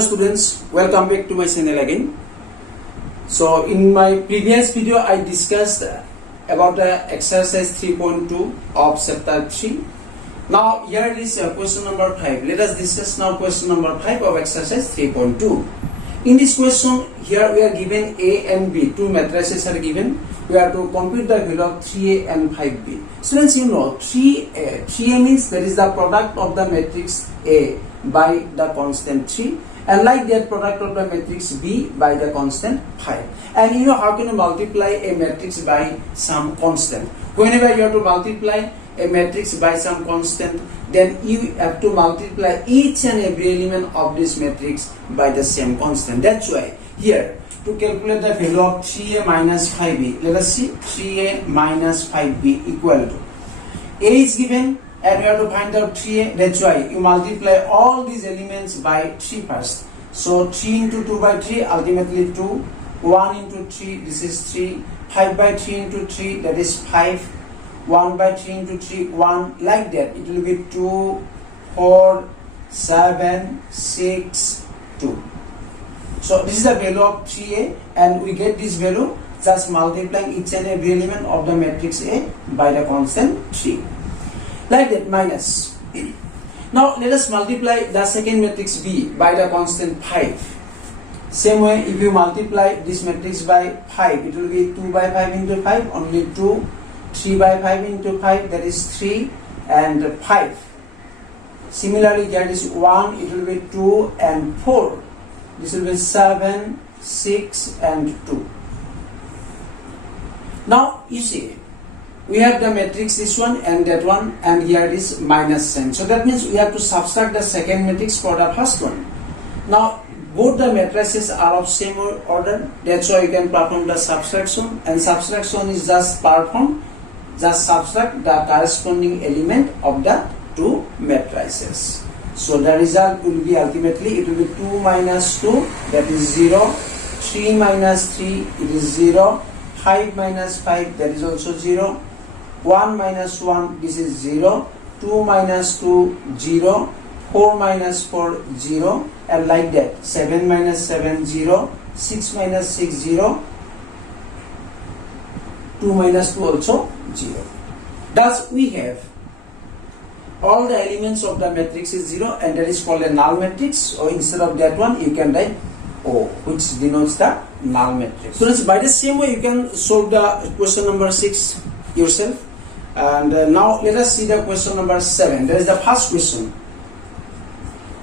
Hello students, welcome back to my channel again. So in my previous video I discussed about exercise 3.2 of chapter 3. Now here is question number 5. Let us discuss now question number 5 of exercise 3.2. In this question here we are given A and B, two matrices are given. We have to compute the value of 3A and 5B. Students, you know 3A means that is the product of the matrix A by the constant 3, and like that product of the matrix B by the constant 5. And you know how can you multiply a matrix by some constant? Whenever you have to multiply a matrix by some constant, then you have to multiply each and every element of this matrix by the same constant. That's why here to calculate the value of 3A minus 5B, let us see 3A minus 5B equal to A is given and we have to find out 3A. That's why you multiply all these elements by 3 first. So 3 into 2 by 3, ultimately 2. 1 into 3, this is 3. 5 by 3 into 3, that is 5. 1 by 3 into 3, 1. Like that, it will be 2, 4, 7, 6, 2. So this is the value of 3A, and we get this value just multiplying each and every element of the matrix A by the constant 3. Like that, minus. Now let us multiply the second matrix B by the constant 5. Same way, if you multiply this matrix by 5, it will be 2 by 5 into 5, only 2. 3 by 5 into 5, that is 3, and 5. Similarly, there is 1, it will be 2 and 4. This will be 7, 6 and 2. Now you see, we have the matrix this one and that one, and here is minus sign. So that means we have to subtract the second matrix for the first one. Now both the matrices are of same order, that's why you can perform the subtraction, and subtraction is just perform, just subtract the corresponding element of the two matrices. So the result will be ultimately, it will be 2 minus 2, that is 0, 3 minus 3, it is 0, 5 minus 5, that is also 0, 1 minus 1, this is 0, 2 minus 2, 0, 4 minus 4, 0, and like that, 7 minus 7, 0, 6 minus 6, 0, 2 minus 2 also 0. Thus we have all the elements of the matrix is 0, and that is called a null matrix, or instead of that one you can write O, which denotes the null matrix. So by the same way you can solve the question number 6 yourself. And now let us see the question number 7. That is the first question.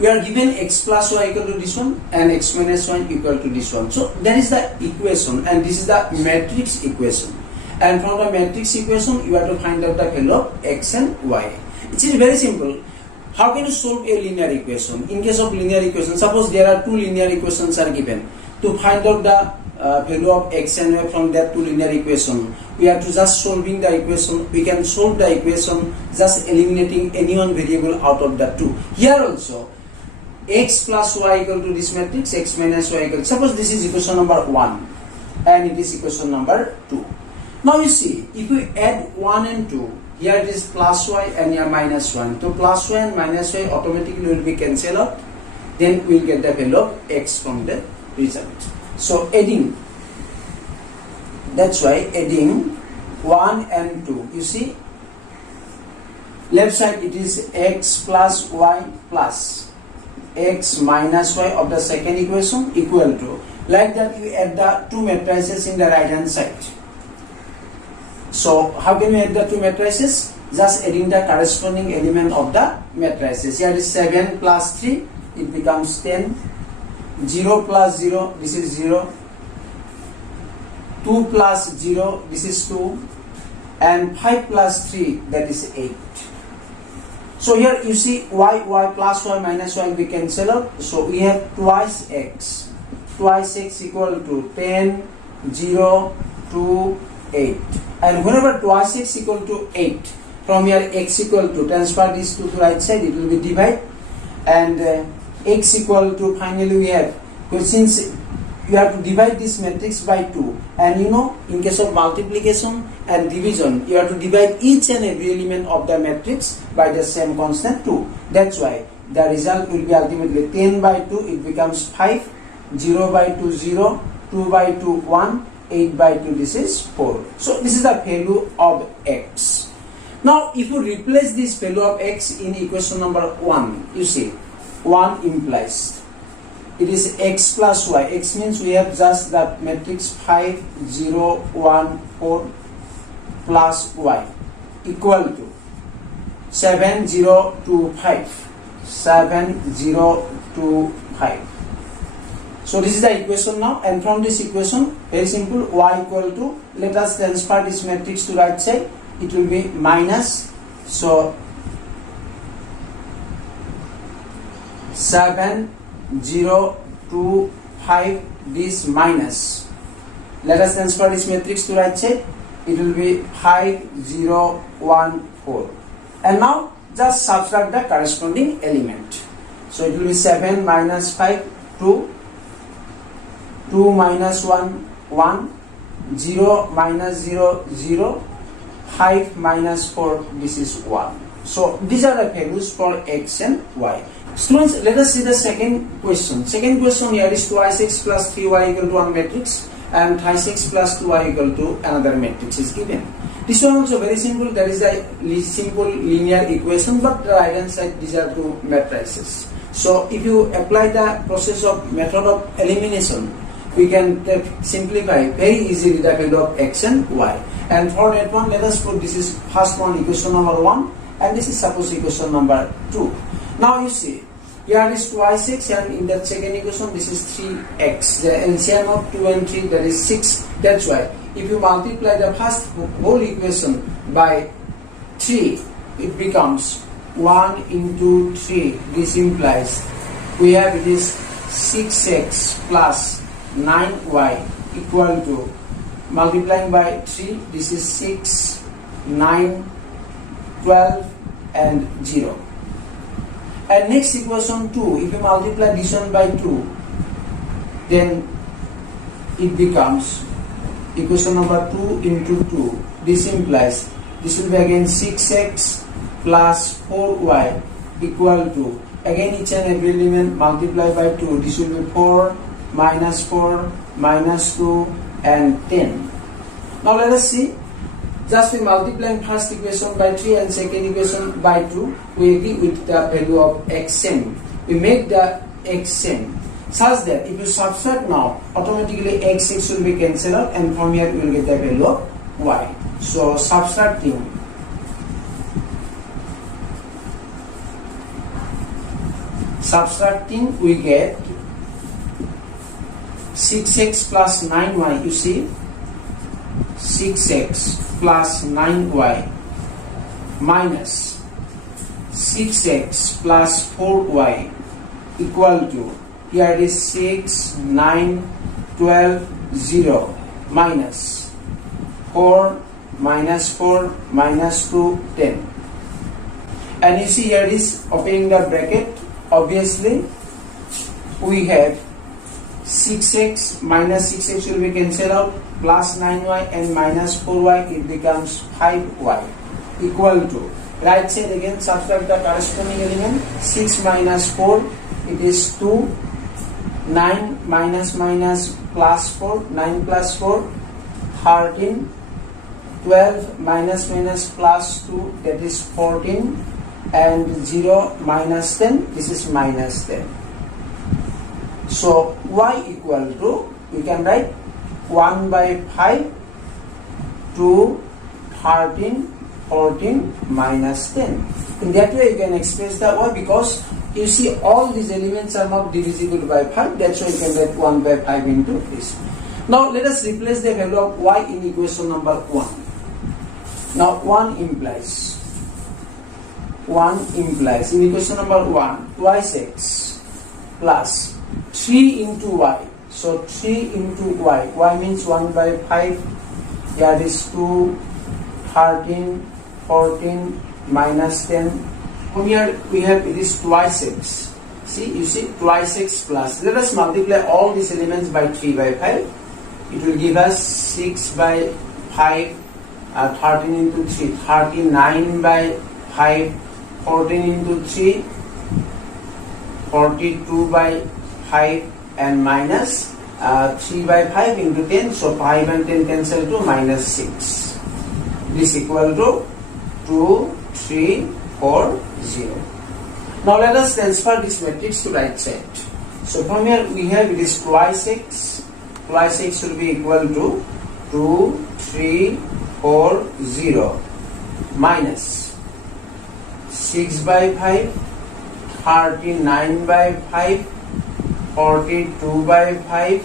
We are given x plus y equal to this one and x minus 1 equal to this one. So that is the equation, and this is the matrix equation. And from the matrix equation you have to find out the value of x and y. It is very simple. How can you solve a linear equation? In case of linear equation, suppose there are two linear equations are given. To find out the value of x and y from that two linear equation, we have to just solving the equation. We can solve the equation just eliminating any one variable out of the two. Here also, x plus y equal to this matrix, x minus y equal. Suppose this is equation number 1 and it is equation number 2. Now you see, if we add 1 and 2, here it is plus y and here minus 1. So plus y and minus y automatically will be cancelled out. Then we will get the value of x from the result. So adding, that's why adding 1 and 2. You see, left side it is x plus y plus x minus y of the second equation equal to. Like that you add the two matrices in the right hand side. So how can we add the two matrices? Just adding the corresponding element of the matrices. Here is 7 plus 3, it becomes 10. 0 plus 0, this is 0. 2 plus 0, this is 2. And 5 plus 3, that is 8. So here you see y plus y minus y we cancel out. So we have twice x. Twice x equal to 10, 0, 2, 8. And whenever twice x equal to 8, from here x equal to, transfer this to the right side, it will be divide. And x equal to, finally we have, because since you have to divide this matrix by 2, and you know in case of multiplication and division you have to divide each and every element of the matrix by the same constant 2. That's why the result will be ultimately 10 by 2, it becomes 5, 0 by 2, 0, 2 by 2, 1, 8 by 2, this is 4. So this is the value of x. Now if you replace this value of x in equation number 1, you see 1 implies it is x plus y. X means we have just that matrix 5, 0, 1, 4 plus y equal to 7, 0, 2, 5. 7, 0, 2, 5. So this is the equation now, and from this equation, very simple, y equal to, let us transfer this matrix to right side, it will be minus, so 7, 0, 2, 5, this minus. Let us transfer this matrix to right side, it will be 5, 0, 1, 4. And now just subtract the corresponding element. So it will be 7 minus 5, 2, 2 minus 1, 1, 0 minus 0, 0, 5 minus 4, this is 1. So these are the values for x and y. Students, let us see the second question. Second question here is 2x plus 3y equal to 1 matrix and 5x plus 2y equal to another matrix is given. This one also very simple, that is a simple linear equation, but the right hand side these are two matrices. So if you apply the process of method of elimination, we can simplify very easily the value of x and y. And for that one, let us put this is first one equation number 1 and this is suppose equation number 2. Now you see, here is 2x and in that second equation this is 3x. The LCM of 2 and 3, that is 6. That's why if you multiply the first whole equation by 3, it becomes 1 into 3. This implies we have it is 6x plus 9y equal to, multiplying by 3, this is 6, 9, 12 and 0. And next equation 2, if you multiply this one by 2, then it becomes equation number 2 into 2. This implies this will be again 6x plus 4y equal to, again each and every element multiply by 2. This will be 4 minus 4 minus 2 and 10. Now let us see. Just we multiplying first equation by 3 and second equation by 2, we agree with the value of x same. We make the x same such that if you subtract now, automatically x will be cancelled out and from here we will get the value of y. So subtracting we get 6x plus 9y, you see 6x plus 9y minus 6x plus 4y equal to, here is 6, 9, 12, 0 minus 4 minus 4 minus 2, 10. And you see here is opening the bracket, obviously we have 6x minus 6x will be cancelled out, plus 9y and minus 4y, it becomes 5y equal to, right side again subtract the corresponding element, 6 minus 4, it is 2, 9 minus minus plus 4, 9 plus 4, 13, 12 minus minus plus 2, that is 14 and 0 minus 10, this is minus 10. So y equal to, we can write 1 by 5, 2, 13, 14 minus 10. In that way you can express the y, because you see all these elements are not divisible by 5, that's why you can write 1 by 5 into this. Now let us replace the value of y in equation number 1. Now 1 implies in equation number 1 twice x plus 3 into y. So 3 into y means 1 by 5, here is 2, 13, 14 minus 10. From here we have it is twice x. See, you see twice x plus. Let us multiply all these elements by 3 by 5. It will give us 6 by 5, 13 into 3, 39 by 5, 14 into 3, 42 by 5 and minus 3 by 5 into 10. So 5 and 10 cancel to minus 6. This equal to 2, 3, 4, 0. Now let us transfer this matrix to right side. So from here we have it is twice x. Twice x will be equal to 2, 3, 4, 0 minus 6 by 5, 39 by 5, 42 by 5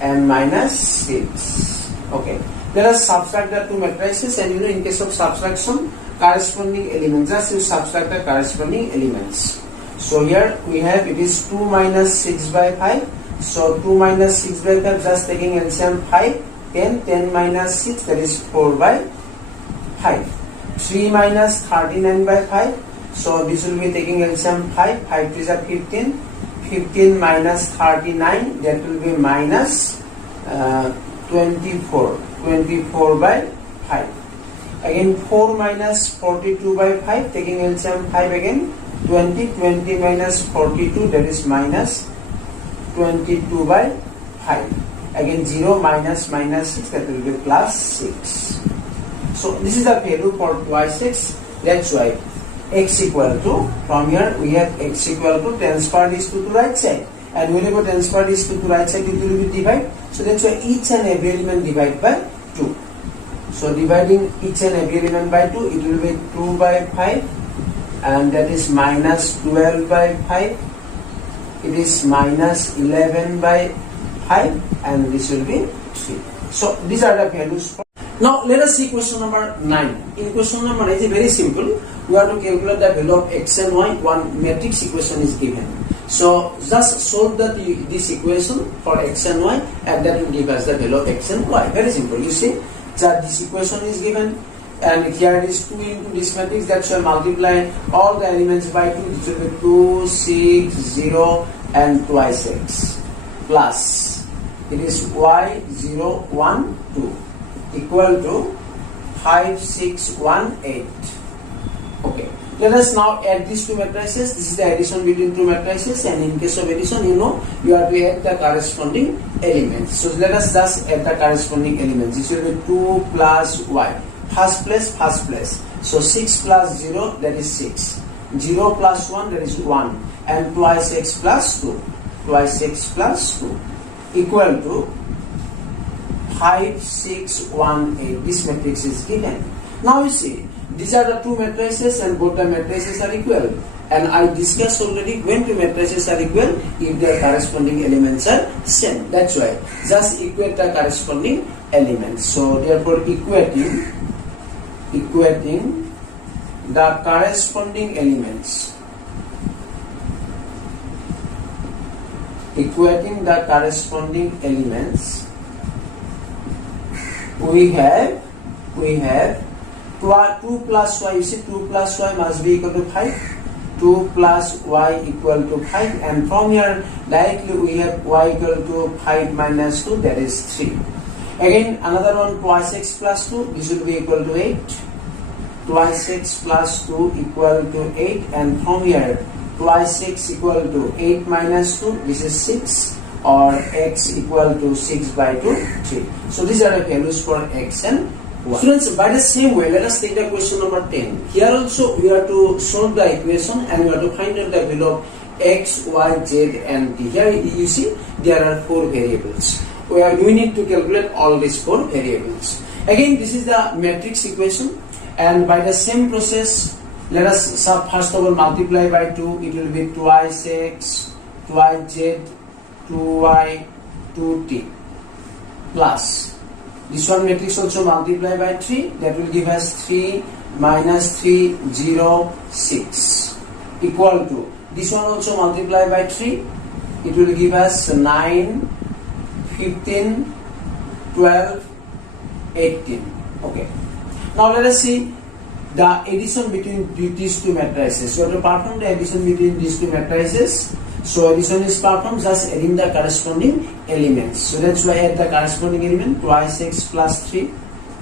and minus 6. Okay. Let us subtract the two matrices, and you know, in case of subtraction, corresponding elements, just you subtract the corresponding elements. So here we have it is 2 minus 6 by 5. So 2 minus 6 by 5, just taking LCM 5, 10, 10 minus 6, that is 4 by 5. 3 minus 39 by 5. So this will be taking LCM 5, 5 is a 15, 15 minus 39, that will be minus 24, 24 by 5. Again 4 minus 42 by 5, taking LCM 5 again, 20, 20 minus 42, that is minus 22 by 5. Again 0 minus minus 6, that will be plus 6. So this is the value for twice x. That's why x equal to, from here we have x equal to, transfer this to right side, and whenever transfer this to right side it will be divided. So that's why each and every element divide by 2. So dividing each and every element by 2, it will be 2 by 5, and that is minus 12 by 5. It is minus 11 by 5, and this will be 3. So these are the values for. Now let us see question number 9. In question number 9 is very simple. We have to calculate the value of x and y. One matrix equation is given. So just solve this equation for x and y, and that will give us the value of x and y. Very simple. You see that this equation is given, and here it is 2 into this matrix. That's why multiply all the elements by 2. This will be 2, 6, 0 and twice x, plus it is y 0, 1, 2 equal to 5, 6, 1, 8. Okay. Let us now add these two matrices. This is the addition between two matrices, and in case of addition, you know, you have to add the corresponding elements. So let us just add the corresponding elements. This will be 2 plus y. First place. So 6 plus 0, that is 6. 0 plus 1, that is 1. And twice x plus 2. Twice x plus 2 equal to 5, 6, 1, 8. This matrix is given. Now you see, these are the two matrices, and both the matrices are equal. And I discussed already, when two matrices are equal, if their corresponding elements are same. That's why just equate the corresponding elements. So therefore equating the corresponding elements. Equating the corresponding elements, we have 2 plus y. You see 2 plus y must be equal to 5. 2 plus y equal to 5, and from here directly we have y equal to 5 minus 2, that is 3. Again another one, twice x plus 2, this will be equal to 8. Twice x plus 2 equal to 8, and from here twice x equal to 8 minus 2, this is 6, or x equal to 6 by 2, 3. So these are the values for x and y. Students, by the same way, let us take the question number 10. Here also we have to solve the equation, and we have to find out the value of x, y, z and t. Here you see there are 4 variables. We need to calculate all these 4 variables. Again, this is the matrix equation, and by the same process, let us first of all multiply by 2. It will be twice x, twice z, 2y, 2t, plus this one matrix also multiply by 3. That will give us 3 minus 3, 0, 6 equal to this one also multiply by 3. It will give us 9, 15, 12, 18. Okay. Now let us see the addition between these two matrices. So to perform the addition between these two matrices, so addition is performed just adding the corresponding elements. So that's why I add the corresponding element, twice x plus 3.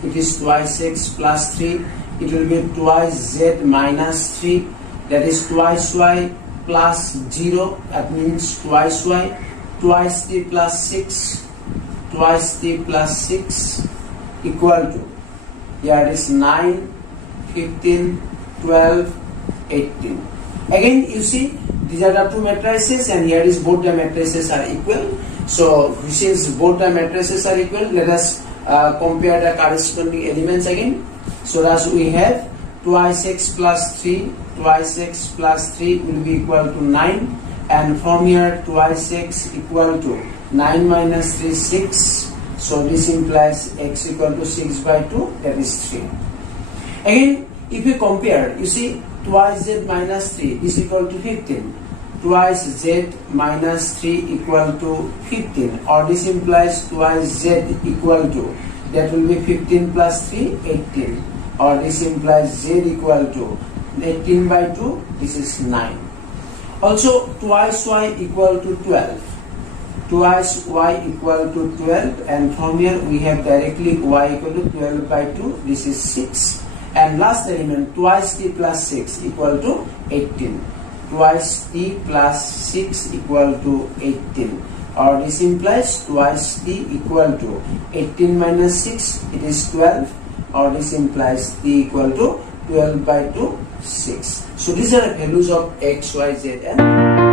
It is twice x plus 3. It will be twice z minus 3. That is twice y plus 0, that means twice y, twice t plus 6, twice t plus 6 equal to, here is 9, 15, 12, 18. Again you see these are the two matrices and here is both the matrices are equal. So since both the matrices are equal, let us compare the corresponding elements again. So thus we have twice x plus 3, twice x plus 3 will be equal to 9, and from here twice x equal to 9 minus 3 6. So this implies x equal to 6 by 2, that is 3. Again if you compare, you see twice z minus 3 is equal to 15, twice z minus 3 equal to 15, or this implies twice z equal to, that will be 15 plus 3 18, or this implies z equal to 18 by 2, this is 9. Also twice y equal to 12, twice y equal to 12, and from here we have directly y equal to 12 by 2, this is 6. And last element twice t plus 6 equal to 18, twice t plus 6 equal to 18, or this implies twice t equal to 18 minus 6, it is 12, or this implies t equal to 12 by 2, 6. So these are the values of x, y, z and